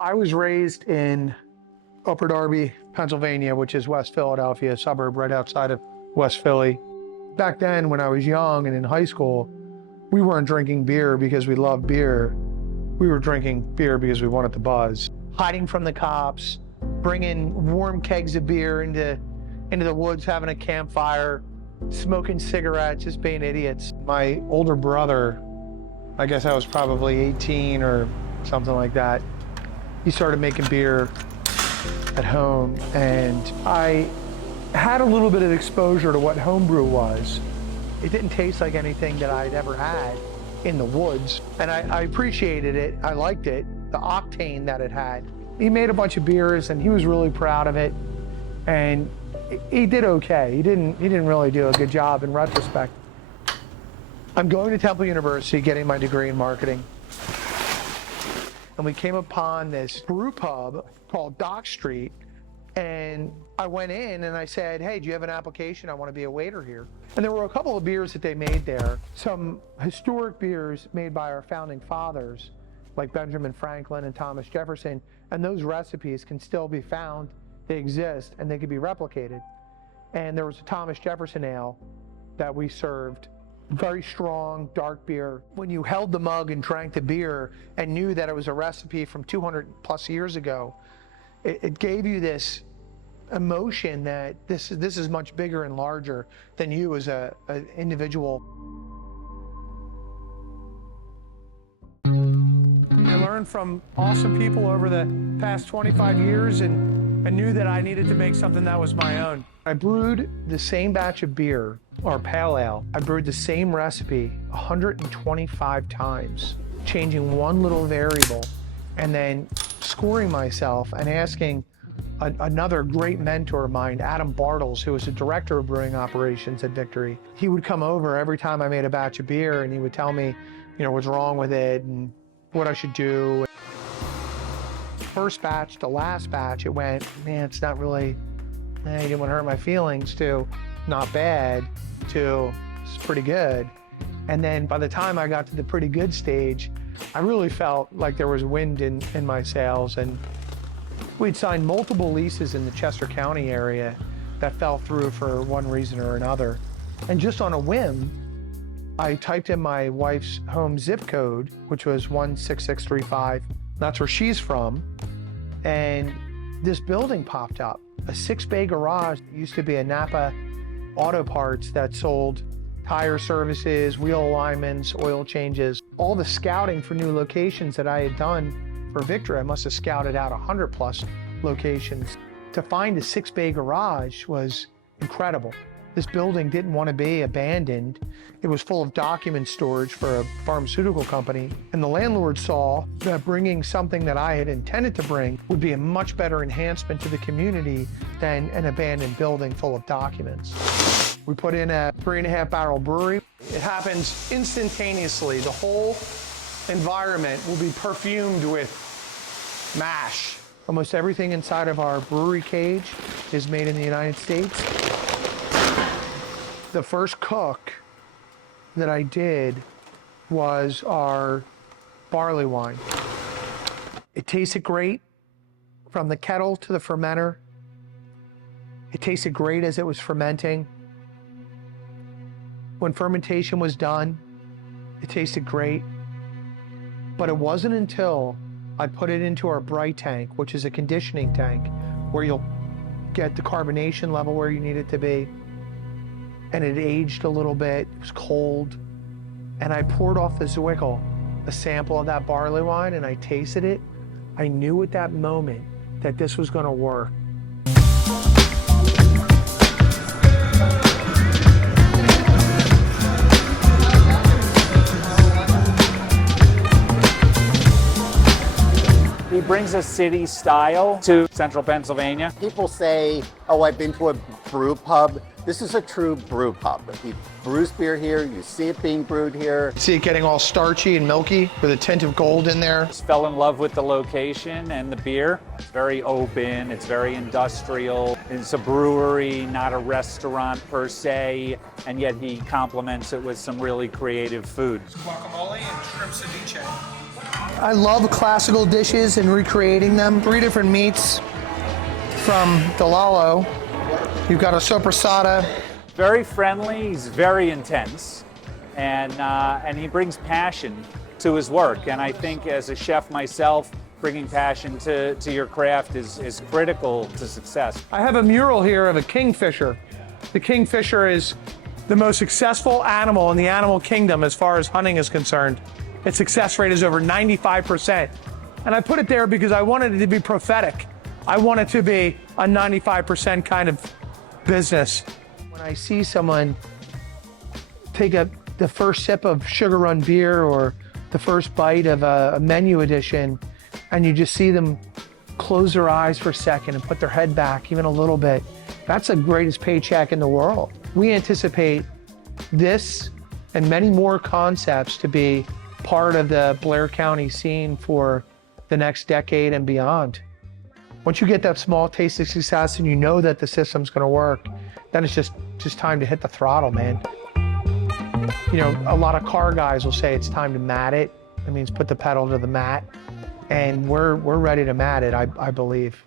I was raised in Upper Darby, Pennsylvania, which is West Philadelphia, a suburb right outside of West Philly. Back then, when I was young and in high school, we weren't drinking beer because we loved beer. We were drinking beer because we wanted the buzz. Hiding from the cops, bringing warm kegs of beer into the woods, having a campfire, smoking cigarettes, just being idiots. My older brother, I guess I was probably 18 or something like that, he started making beer at home, and I had a little bit of exposure to what homebrew was. It didn't taste like anything that I'd ever had in the woods, and I appreciated it. I liked it, the octane that it had. He made a bunch of beers, and he was really proud of it, and he did okay. He didn't really do a good job in retrospect. I'm going to Temple University, getting my degree in marketing, and we came upon this brew pub called Dock Street, and I went in and I said, hey, do you have an application? I want to be a waiter here. And there were a couple of beers that they made there, some historic beers made by our founding fathers, like Benjamin Franklin and Thomas Jefferson, and those recipes can still be found. They exist and they can be replicated. And there was a Thomas Jefferson ale that we served, very strong, dark beer. When you held the mug and drank the beer and knew that it was a recipe from 200 plus years ago, it gave you this emotion that this is much bigger and larger than you as an individual. I learned from awesome people over the past 25 years and I knew that I needed to make something that was my own. I brewed the same batch of beer, or pale ale. I brewed the same recipe 125 times, changing one little variable, and then scoring myself and asking another great mentor of mine, Adam Bartles, who was the director of brewing operations at Victory. He would come over every time I made a batch of beer and he would tell me, what's wrong with it and what I should do. First batch to last batch, it went, man, it's not really, you didn't want to hurt my feelings, to not bad, to it's pretty good. And then by the time I got to the pretty good stage, I really felt like there was wind in my sails, and we'd signed multiple leases in the Chester County area that fell through for one reason or another. And just on a whim, I typed in my wife's home zip code, which was 16635. That's where she's from. And this building popped up, a 6-bay garage. It used to be a Napa Auto Parts that sold tire services, wheel alignments, oil changes. All the scouting for new locations that I had done for Victory, I must have scouted out 100 plus locations. To find a 6-bay garage was incredible. This building didn't want to be abandoned. It was full of document storage for a pharmaceutical company. And the landlord saw that bringing something that I had intended to bring would be a much better enhancement to the community than an abandoned building full of documents. We put in a 3.5 barrel brewery. It happens instantaneously. The whole environment will be perfumed with mash. Almost everything inside of our brewery cage is made in the United States. The first cook that I did was our barley wine. It tasted great from the kettle to the fermenter. It tasted great as it was fermenting. When fermentation was done, it tasted great. But it wasn't until I put it into our bright tank, which is a conditioning tank, where you'll get the carbonation level where you need it to be. And it aged a little bit, it was cold. And I poured off the Zwickel a sample of that barley wine and I tasted it. I knew at that moment that this was gonna work. He brings a city style to central Pennsylvania. People say, oh, I've been to a brew pub This is a true brew pub. He brews beer here, you see it being brewed here. See it getting all starchy and milky with a tint of gold in there. Just fell in love with the location and the beer. It's very open, it's very industrial. It's a brewery, not a restaurant per se, and yet he complements it with some really creative food. Guacamole and shrimp ceviche. I love classical dishes and recreating them. 3 different meats from Delalo. You've got a sopressata. Very friendly, he's very intense, and he brings passion to his work. And I think as a chef myself, bringing passion to your craft is critical to success. I have a mural here of a kingfisher. The kingfisher is the most successful animal in the animal kingdom as far as hunting is concerned. Its success rate is over 95%. And I put it there because I wanted it to be prophetic. I want it to be a 95% kind of business. When I see someone take the first sip of Sugar Run beer or the first bite of a menu edition, and you just see them close their eyes for a second and put their head back even a little bit, that's the greatest paycheck in the world. We anticipate this and many more concepts to be part of the Blair County scene for the next decade and beyond. Once you get that small taste of success and you know that the system's gonna work, then it's just time to hit the throttle, man. You know, a lot of car guys will say it's time to mat it. That means put the pedal to the mat. And we're ready to mat it, I believe.